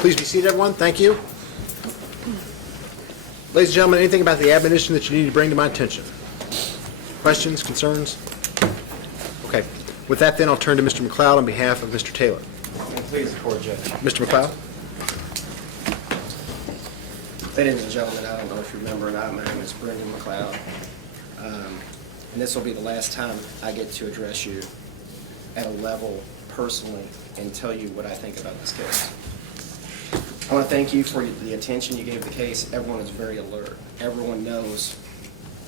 Please be seated, everyone. Thank you. Ladies and gentlemen, anything about the admonition that you need to bring to my attention? Questions, concerns? Okay. With that, then, I'll turn to Mr. McLeod on behalf of Mr. Taylor. And please, the court, Judge. Mr. McLeod? Ladies and gentlemen, I don't know if you remember or not, my name is Brendan McLeod. And this will be the last time I get to address you at a level personally and tell you what I think about this case. I want to thank you for the attention you gave the case. Everyone is very alert. Everyone knows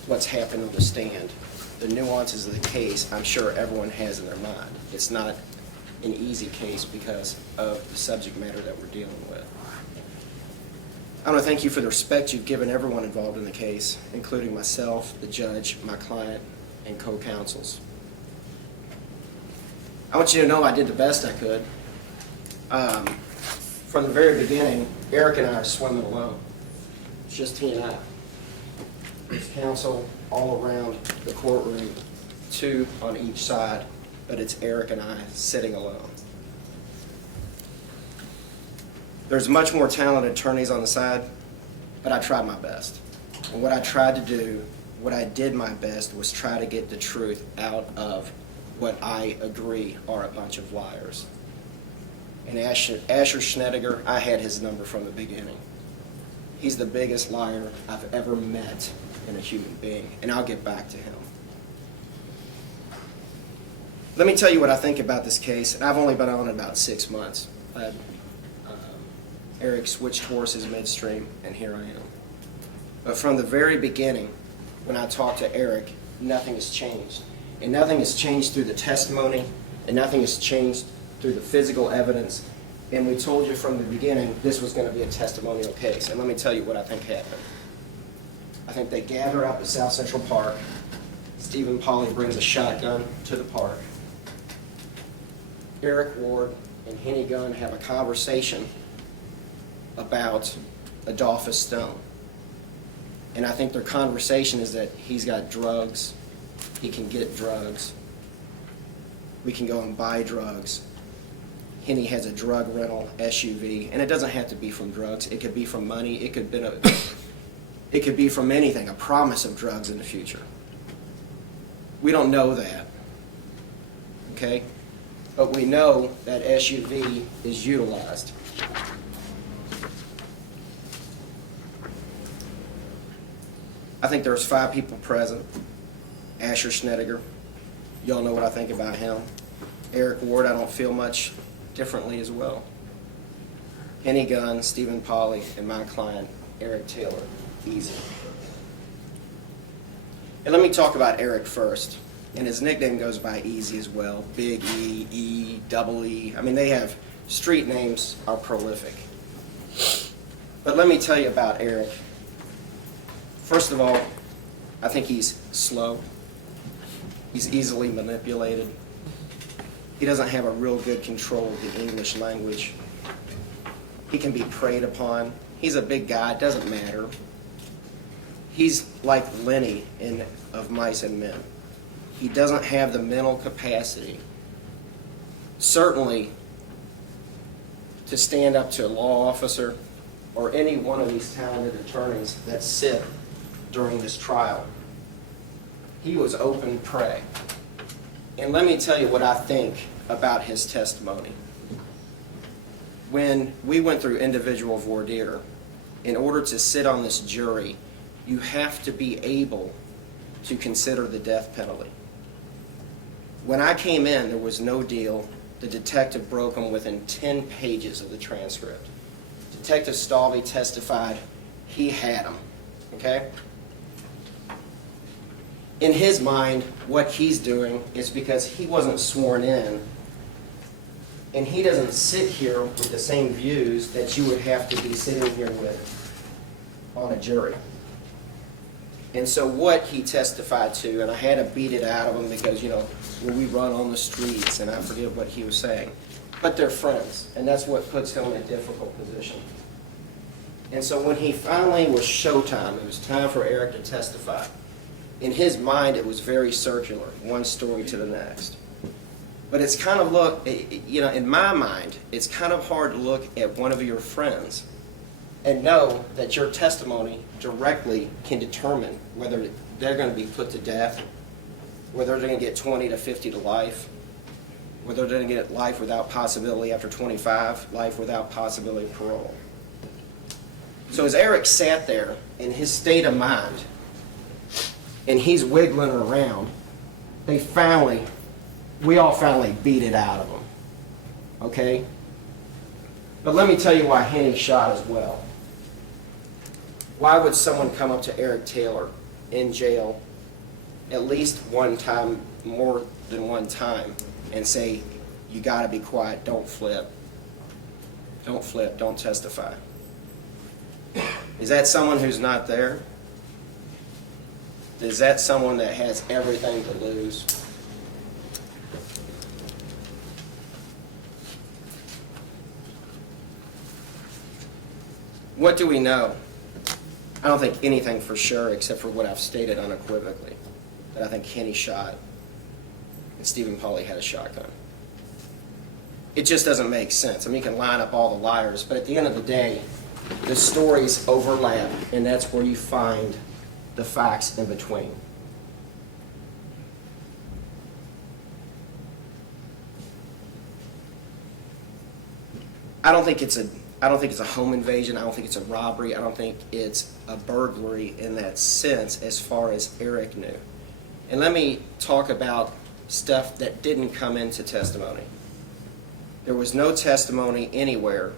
what's happened on the stand. The nuances of the case, I'm sure everyone has in their mind. It's not an easy case because of the subject matter that we're dealing with. I want to thank you for the respect you've given everyone involved in the case, including myself, the judge, my client, and co-counsels. I want you to know I did the best I could. From the very beginning, Eric and I are swimming alone. It's just he and I. There's counsel all around the courtroom, 2 on each side, but it's Eric and I sitting alone. There's much more talented attorneys on the side, but I tried my best. And what I tried to do, what I did my best, was try to get the truth out of what I agree are a bunch of liars. And Asher Schnediger, I had his number from the beginning. He's the biggest liar I've ever met in a human being, and I'll get back to him. Let me tell you what I think about this case, and I've only been on it about 6 months. Eric switched horses midstream, and here I am. But from the very beginning, when I talked to Eric, nothing has changed. And nothing has changed through the testimony, and nothing has changed through the physical evidence. And we told you from the beginning this was going to be a testimonial case. And let me tell you what I think happened. I think they gather up at South Central Park. Stephen Paulley brings a shotgun to the park. Eric Ward and Henny have a conversation about Adolphus Stone. And I think their conversation is that he's got drugs, he can get drugs, we can go and buy drugs. Henny has a drug rental SUV, and it doesn't have to be from drugs. It could be from money. It could be from anything, a promise of drugs in the future. We don't know that, okay? But we know that SUV is utilized. I think there's 5 people present. Asher Schnediger, y'all know what I think about him. Eric Ward, I don't feel much differently as well. Henny Stephen Paulley, and my client, Eric Taylor. Easy. And let me talk about Eric first. And his nickname goes by Easy as well. Big E, E, double E. I mean, they have street names are prolific. But let me tell you about Eric. First of all, I think he's slow. He's easily manipulated. He doesn't have a real good control of the English language. He can be preyed upon. He's a big guy, it doesn't matter. He's like Lenny in Of Mice and Men. He doesn't have the mental capacity, certainly, to stand up to a law officer or any one of these talented attorneys that sit during this trial. He was open prey. And let me tell you what I think about his testimony. When we went through individual voir dire, in order to sit on this jury, you have to be able to consider the death penalty. When I came in, there was no deal. The detective broke them within 10 pages of the transcript. Detective Stalvey testified he had them, okay? In his mind, what he's doing is because he wasn't sworn in, and he doesn't sit here with the same views that you would have to be sitting here with on a jury. And so what he testified to, and I had to beat it out of him because, you know, when we run on the streets, and I forget what he was saying. But they're friends, and that's what puts him in a difficult position. And so when he finally was showtime, it was time for Eric to testify. In his mind, it was very circular, one story to the next. But it's kind of in my mind, it's kind of hard to look at one of your friends and know that your testimony directly can determine whether they're going to be put to death, whether they're going to get 20 to 50 to life, whether they're going to get life without possibility after 25, life without possibility of parole. So as Eric sat there in his state of mind, and he's wiggling around, we all finally beat it out of him. Okay? But let me tell you why Henny shot as well. Why would someone come up to Eric Taylor in jail at least one time, more than one time, and say, you gotta be quiet, don't flip, don't testify? Is that someone who's not there? Is that someone that has everything to lose? What do we know? I don't think anything for sure except for what I've stated unequivocally, that I think Henny shot and Stephen Paulley had a shotgun. It just doesn't make sense. I mean, you can line up all the liars, but at the end of the day, the stories overlap, and that's where you find the facts in between. I don't think it's a home invasion. I don't think it's a robbery. I don't think it's a burglary in that sense as far as Eric knew. And let me talk about stuff that didn't come into testimony. There was no testimony anywhere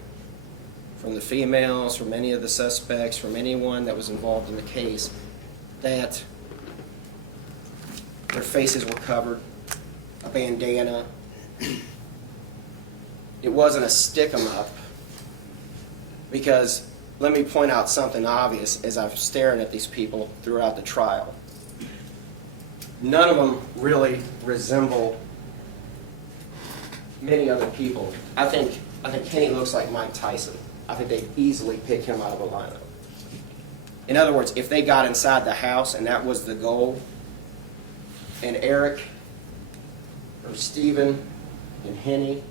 from the females, from any of the suspects, from anyone that was involved in the case, that their faces were covered, a bandana. It wasn't a stick 'em up, because let me point out something obvious as I'm staring at these people throughout the trial. None of them really resemble many other people. I think Henny looks like Mike Tyson. I think they'd easily pick him out of a lineup. In other words, if they got inside the house and that was the goal, and Eric or Stephen and Henny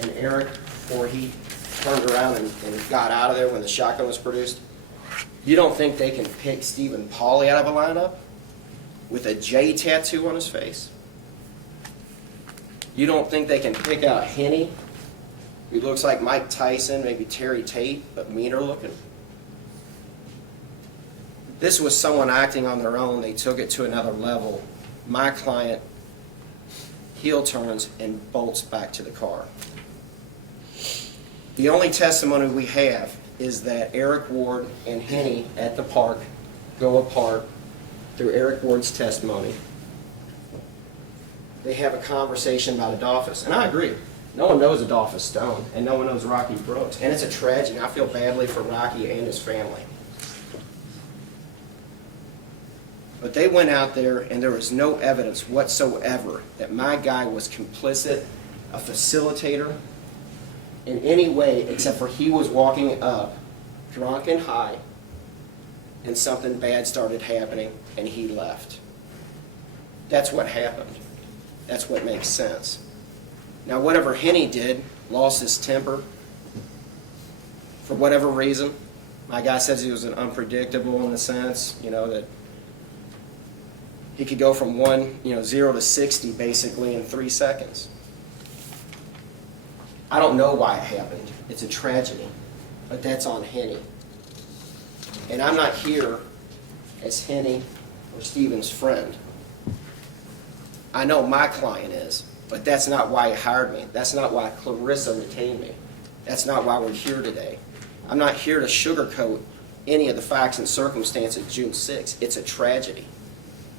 and Eric, before he turned around and got out of there when the shotgun was produced, you don't think they can pick Stephen Paulley out of a lineup with a J tattoo on his face? You don't think they can pick out Henny, who looks like Mike Tyson, maybe Terry Tate, but meaner looking? This was someone acting on their own. They took it to another level. My client heel turns and bolts back to the car. The only testimony we have is that Eric Ward and Henny at the park go apart through Eric Ward's testimony. They have a conversation about Adolphus, and I agree. No one knows Adolphus Stone, and no one knows Rocky Brooks, and it's a tragedy. I feel badly for Rocky and his family. But they went out there, and there was no evidence whatsoever that my guy was complicit, a facilitator, in any way, except for he was walking up, drunk and high, and something bad started happening, and he left. That's what happened. That's what makes sense. Now, whatever Henny did, lost his temper, for whatever reason. My guy says he was an unpredictable in the sense, that he could go from 0 to 60 basically in 3 seconds. I don't know why it happened. It's a tragedy, but that's on Henny. And I'm not here as Henny or Stephen's friend. I know my client is, but that's not why he hired me. That's not why Clarissa retained me. That's not why we're here today. I'm not here to sugarcoat any of the facts and circumstances of June 6th. It's a tragedy.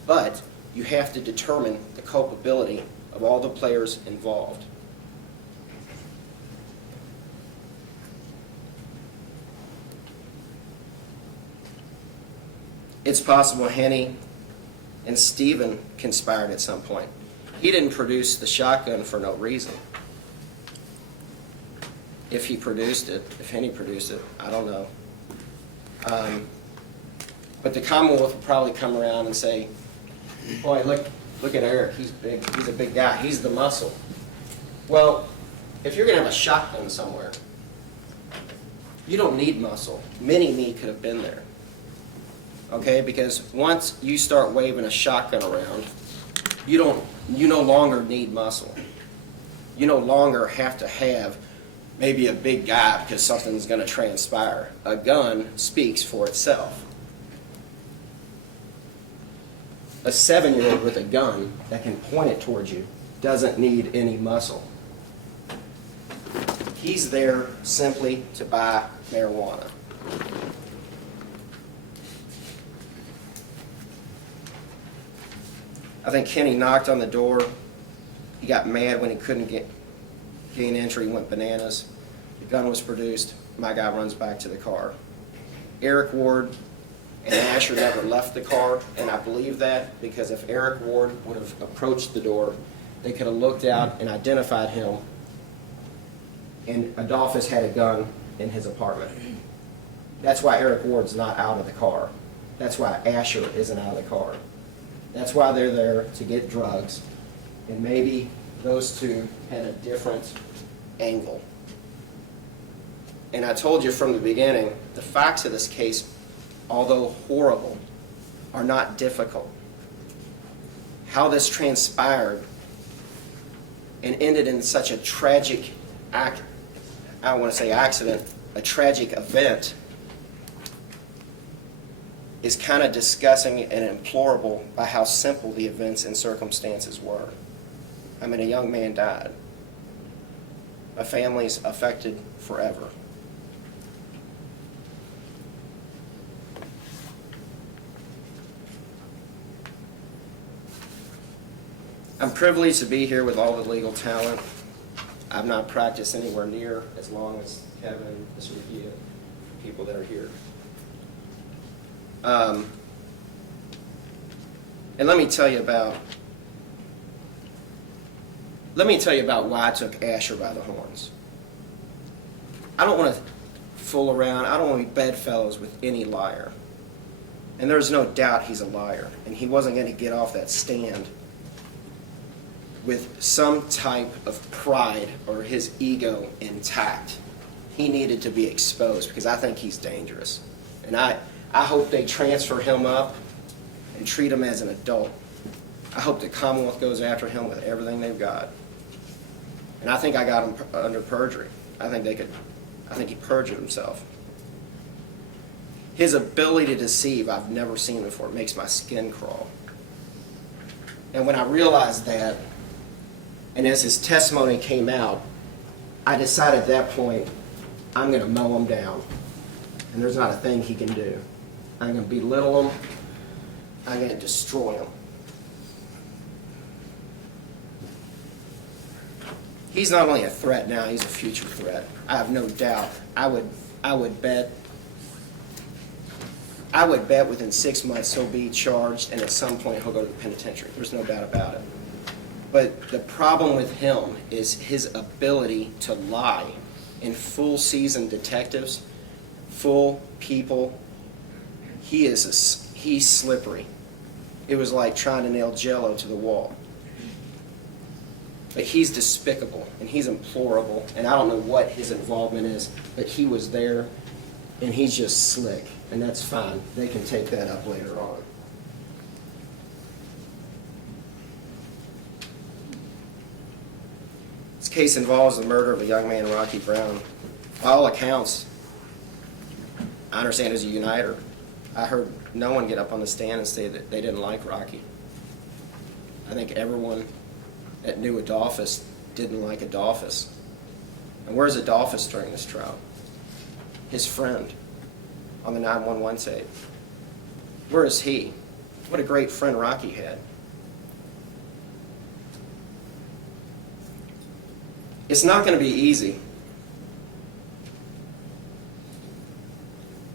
But you have to determine the culpability of all the players involved. It's possible Henny and Stephen conspired at some point. He didn't produce the shotgun for no reason. If he produced it, if Henny produced it, I don't know. But the Commonwealth will probably come around and say, boy, look at Eric. He's big. He's a big guy. He's the muscle. Well, if you're going to have a shotgun somewhere, you don't need muscle. Mini-me could have been there. Okay, because once you start waving a shotgun around, you no longer need muscle. You no longer have to have maybe a big guy because something's going to transpire. A gun speaks for itself. A 7-year-old with a gun that can point it towards you doesn't need any muscle. He's there simply to buy marijuana. I think Henny knocked on the door. He got mad when he couldn't gain entry. He went bananas. The gun was produced. My guy runs back to the car. Eric Ward and Asher never left the car, and I believe that because if Eric Ward would have approached the door, they could have looked out and identified him, and Adolphus had a gun in his apartment. That's why Eric Ward's not out of the car. That's why Asher isn't out of the car. That's why they're there to get drugs, and maybe those two had a different angle. And I told you from the beginning, the facts of this case, although horrible, are not difficult. How this transpired and ended in such a tragic I don't want to say accident, a tragic event, is kind of disgusting and implorable by how simple the events and circumstances were. I mean, a young man died. A family's affected forever. I'm privileged to be here with all the legal talent. I've not practiced anywhere near as long as Kevin and Mr. McLeod, people that are here. And let me tell you about why I took Asher by the horns. I don't want to fool around. I don't want to be bedfellows with any liar. And there's no doubt he's a liar. And he wasn't going to get off that stand with some type of pride or his ego intact. He needed to be exposed because I think he's dangerous. And I hope they transfer him up and treat him as an adult. I hope the Commonwealth goes after him with everything they've got. And I think I got him under perjury. I think he perjured himself. His ability to deceive, I've never seen before. It makes my skin crawl. And when I realized that, and as his testimony came out, I decided at that point, I'm going to mow him down. And there's not a thing he can do. I'm going to belittle him. I'm going to destroy him. He's not only a threat now, he's a future threat. I have no doubt. I would bet within 6 months he'll be charged, and at some point he'll go to the penitentiary. There's no doubt about it. But the problem with him is his ability to lie. In full seasoned detectives, full people, he's slippery. It was like trying to nail Jell-O to the wall. But he's despicable and he's implorable, and I don't know what his involvement is, but he was there and he's just slick, and that's fine. They can take that up later on. This case involves the murder of a young man, Rocky Brown. By all accounts, I understand as a uniter. I heard no one get up on the stand and say that they didn't like Rocky. I think everyone that knew Adolphus didn't like Adolphus. And where's Adolphus during this trial? His friend on the 911 tape. Where is he? What a great friend Rocky had. It's not going to be easy.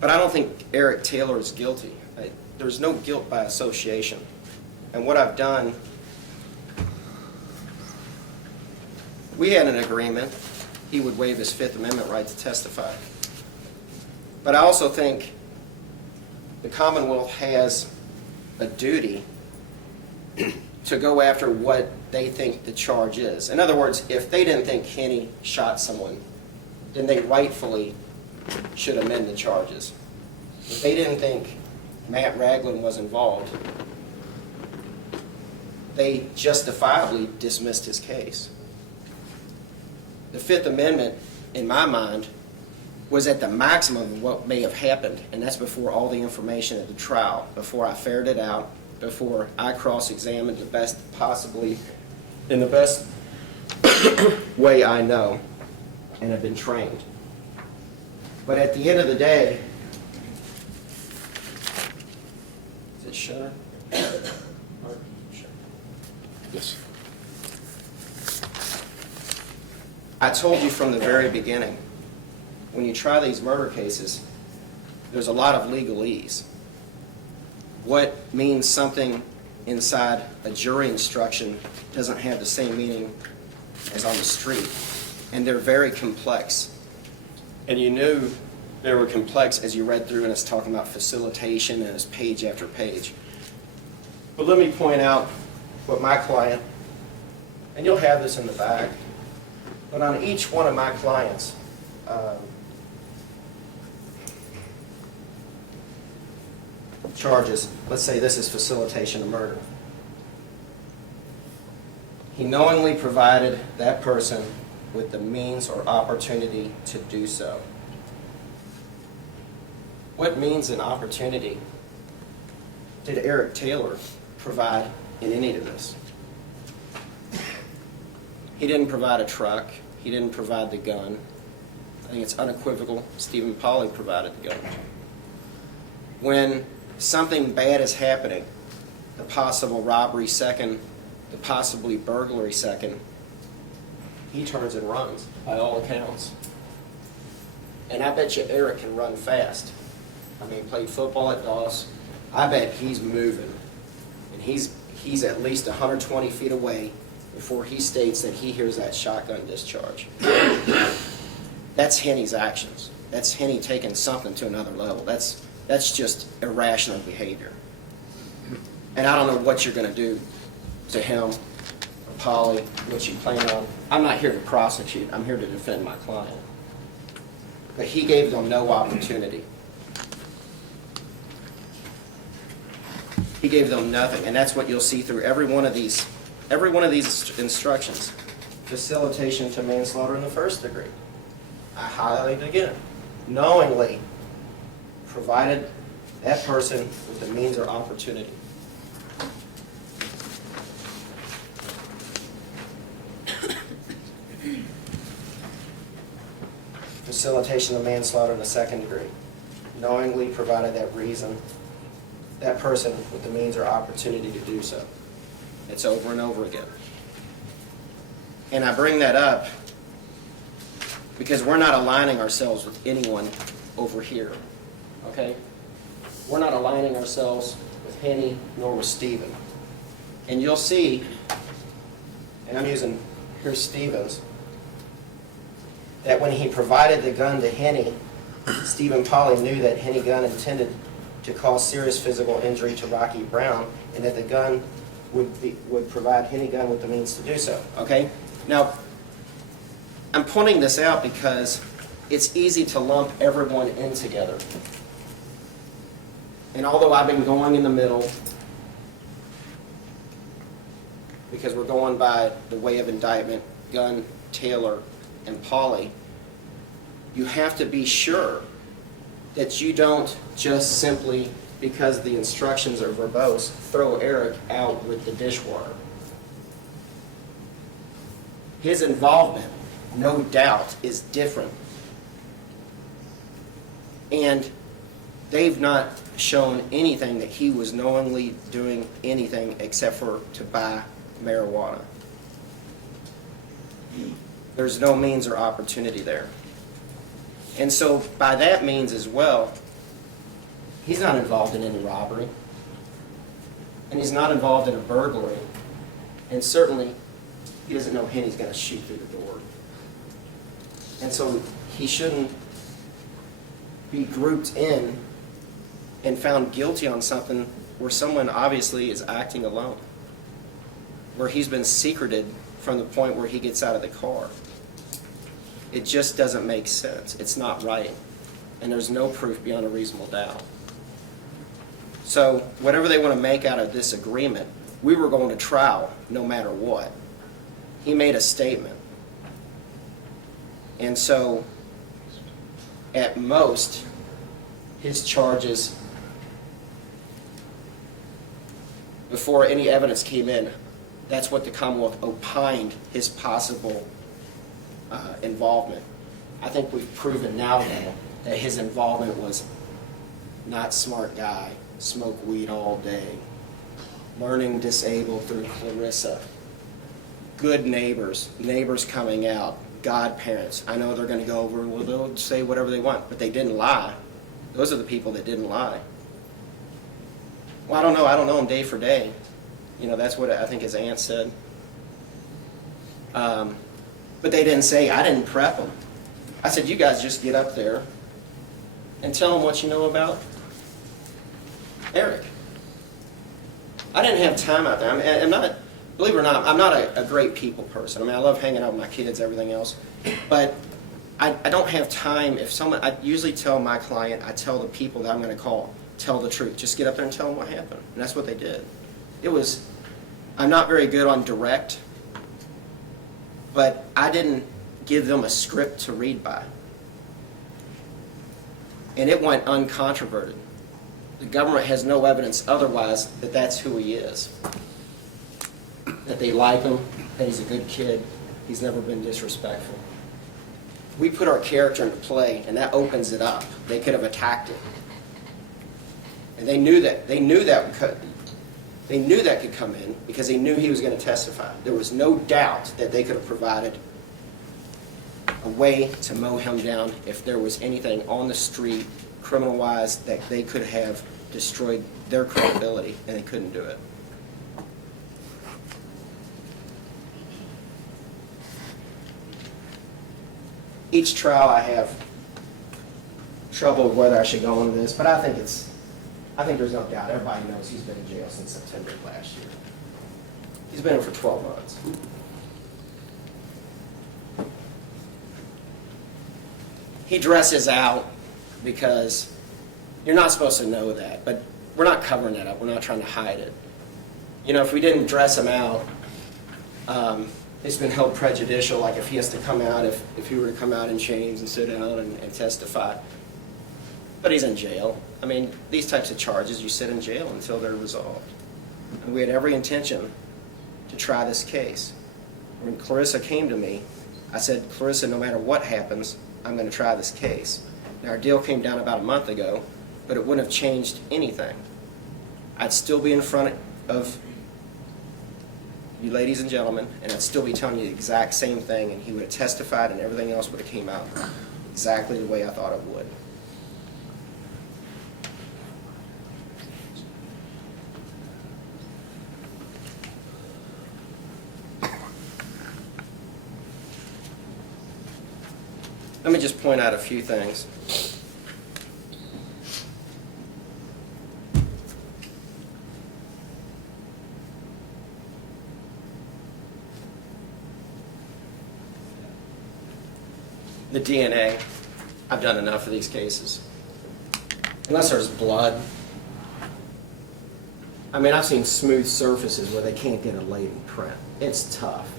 But I don't think Eric Taylor is guilty. There's no guilt by association. And what I've done, we had an agreement. He would waive his Fifth Amendment right to testify. But I also think the Commonwealth has a duty to go after what they think the charge is. In other words, if they didn't think Henny shot someone, then they rightfully should amend the charges. If they didn't think Matt Ragland was involved, they justifiably dismissed his case. The Fifth Amendment, in my mind, was at the maximum of what may have happened, and that's before all the information at the trial, before I ferreted it out, before I cross-examined the best possibly, in the best way I know and have been trained. But at the end of the day, is it shutter? Yes. I told you from the very beginning, when you try these murder cases, there's a lot of legalese. What means something inside a jury instruction doesn't have the same meaning as on the street. And they're very complex. And you knew they were complex as you read through, and it's talking about facilitation and it's page after page. But let me point out what my client, and you'll have this in the back, but on each one of my clients, charges, let's say this is facilitation of murder. He knowingly provided that person with the means or opportunity to do so. What means and opportunity did Eric Taylor provide in any of this? He didn't provide a truck. He didn't provide the gun. I think it's unequivocal. Stephen Paulley provided the gun. When something bad is happening, the possible robbery second, the possibly burglary second, he turns and runs, by all accounts. And I bet you Eric can run fast. I mean, he played football at Doss. I bet he's moving. And he's at least 120 feet away before he states that he hears that shotgun discharge. That's Henny's actions. That's Henny taking something to another level. That's just irrational behavior. And I don't know what you're going to do to him, or Paulley, what you plan on. I'm not here to prosecute. I'm here to defend my client. But he gave them no opportunity. He gave them nothing, and that's what you'll see through every one of these instructions. Facilitation to manslaughter in the first degree. I highlight it again. Knowingly provided that person with the means or opportunity. Facilitation of manslaughter in the second degree. Knowingly provided that reason, that person with the means or opportunity to do so. It's over and over again. And I bring that up because we're not aligning ourselves with anyone over here, okay? We're not aligning ourselves with Henny nor with Stephen. And you'll see, and I'm using, here's Stevens, that when he provided the gun to Henny, Stephen Paulley knew that Henny gun intended to cause serious physical injury to Rocky Brown, and that the gun would provide Henny gun with the means to do so. Okay? Now, I'm pointing this out because it's easy to lump everyone in together. And although I've been going in the middle, because we're going by the way of indictment, Gunn, Taylor, and Paulley, you have to be sure that you don't just simply, because the instructions are verbose, throw Eric out with the dishwater. His involvement, no doubt, is different. And they've not shown anything that he was knowingly doing anything except for to buy marijuana. There's no means or opportunity there. And so by that means as well, he's not involved in any robbery. And he's not involved in a burglary. And certainly, he doesn't know Henny's going to shoot through the door. And so he shouldn't be grouped in and found guilty on something where someone obviously is acting alone. where he's been secreted from the point where he gets out of the car. It just doesn't make sense. It's not right. And there's no proof beyond a reasonable doubt. So whatever they want to make out of this agreement, we were going to trial no matter what. He made a statement. And so, at most, his charges, before any evidence came in, that's what the Commonwealth opined his possible involvement. I think we've proven now, though, that his involvement was not smart guy, smoke weed all day, learning disabled through Clarissa, good neighbors, neighbors coming out, godparents. I know they're going to go over and they'll say whatever they want, but they didn't lie. Those are the people that didn't lie. Well, I don't know him day for day. You know, that's what I think his aunt said. But they didn't say, I didn't prep them. I said, you guys just get up there and tell them what you know about Eric. I didn't have time out there. I'm not, believe it or not, I'm not a great people person. I mean, I love hanging out with my kids, everything else. But I don't have time. If someone, I usually tell my client, I tell the people that I'm going to call, tell the truth. Just get up there and tell them what happened. And that's what they did. I'm not very good on direct, but I didn't give them a script to read by. And it went uncontroverted. The government has no evidence otherwise that that's who he is. That they like him, that he's a good kid, he's never been disrespectful. We put our character into play, and that opens it up. They could have attacked it. And they knew that. They knew that could come in because they knew he was going to testify. There was no doubt that they could have provided a way to mow him down if there was anything on the street, criminal-wise, that they could have destroyed their credibility, and they couldn't do it. Each trial I have trouble with whether I should go into this, but I think there's no doubt. Everybody knows he's been in jail since September of last year. He's been in for 12 months. He dresses out because you're not supposed to know that, but we're not covering that up. We're not trying to hide it. You know, if we didn't dress him out, it's been held prejudicial, like if he has to come out, if he were to come out in chains and sit down and testify. But he's in jail. I mean, these types of charges, you sit in jail until they're resolved. And we had every intention to try this case. When Clarissa came to me, I said, Clarissa, no matter what happens, I'm going to try this case. Now, our deal came down about a month ago, but it wouldn't have changed anything. I'd still be in front of you ladies and gentlemen, and I'd still be telling you the exact same thing, and he would have testified and everything else would have came out exactly the way I thought it would. Let me just point out a few things. The DNA, I've done enough of these cases. Unless there's blood. I mean, I've seen smooth surfaces where they can't get a latent print. It's tough.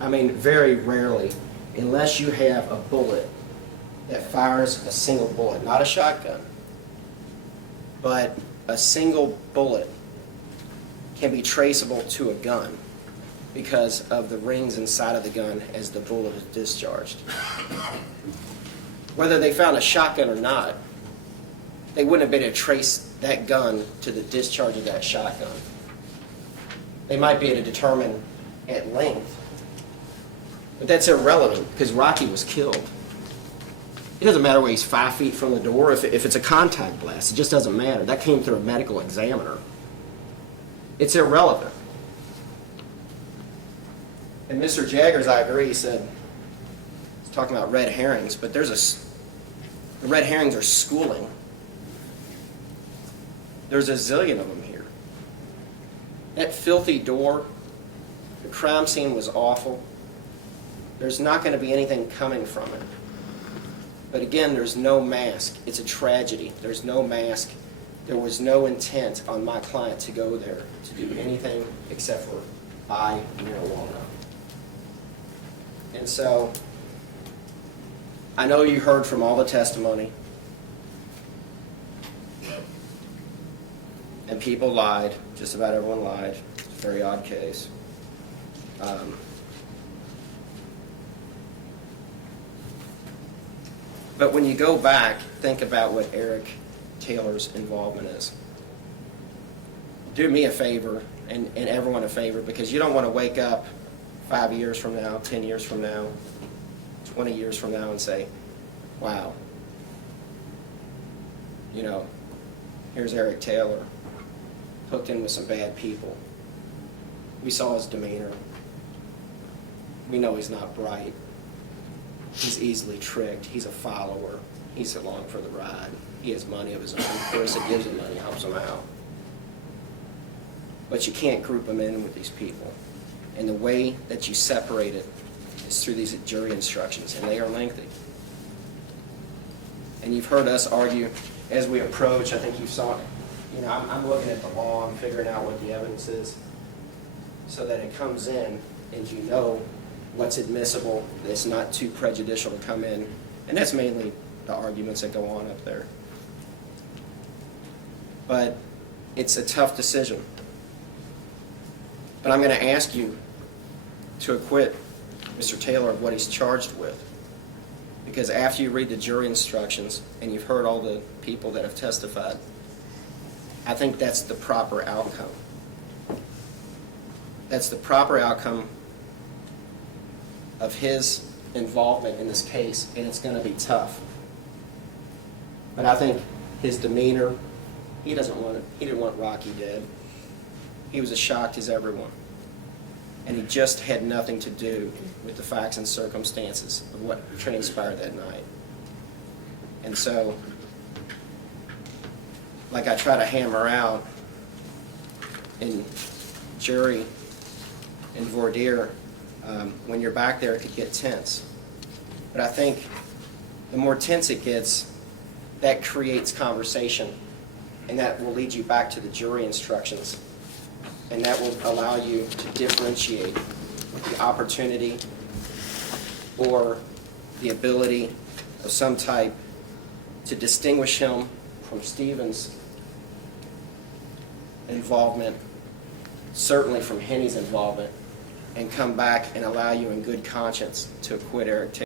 I mean, very rarely, unless you have a bullet that fires a single bullet, not a shotgun, but a single bullet can be traceable to a gun because of the rings inside of the gun as the bullet is discharged. Whether they found a shotgun or not, they wouldn't have been able to trace that gun to the discharge of that shotgun. They might be able to determine at length. But that's irrelevant because Rocky was killed. It doesn't matter where he's 5 feet from the door. If it's a contact blast, it just doesn't matter. That came through a medical examiner. It's irrelevant. And Mr. Jaggers, I agree, he said, he's talking about red herrings, but the red herrings are schooling. There's a zillion of them here. That filthy door The crime scene was awful. There's not going to be anything coming from it. But again, there's no mask. It's a tragedy. There's no mask. There was no intent on my client to go there to do anything except for buy marijuana. And so, I know you heard from all the testimony, and people lied. Just about everyone lied. It's a very odd case. But when you go back, think about what Eric Taylor's involvement is. Do me a favor, and everyone a favor, because you don't want to wake up 5 years from now, 10 years from now, 20 years from now and say, wow, you know, here's Eric Taylor hooked in with some bad people. We saw his demeanor. We know he's not bright. He's easily tricked. He's a follower. He's along for the ride. He has money of his own. The person that gives him money helps him out. But you can't group them in with these people. And the way that you separate it is through these jury instructions, and they are lengthy. And you've heard us argue as we approach. I think you saw, you know, I'm looking at the law. I'm figuring out what the evidence is so that it comes in and you know what's admissible, that's not too prejudicial to come in. And that's mainly the arguments that go on up there. But it's a tough decision. But I'm going to ask you to acquit Mr. Taylor of what he's charged with. Because after you read the jury instructions and you've heard all the people that have testified, I think that's the proper outcome. That's the proper outcome of his involvement in this case, and it's going to be tough. But I think his demeanor, he didn't want Rocky dead. He was as shocked as everyone. And he just had nothing to do with the facts and circumstances of what transpired that night. And so, like I try to hammer out in jury and voir dire, when you're back there, it could get tense. But I think the more tense it gets, that creates conversation, and that will lead you back to the jury instructions, and that will allow you to differentiate the opportunity or the ability of some type to distinguish him from Stephen's involvement, certainly from Henny's involvement, and come back and allow you in good conscience to acquit Eric Taylor.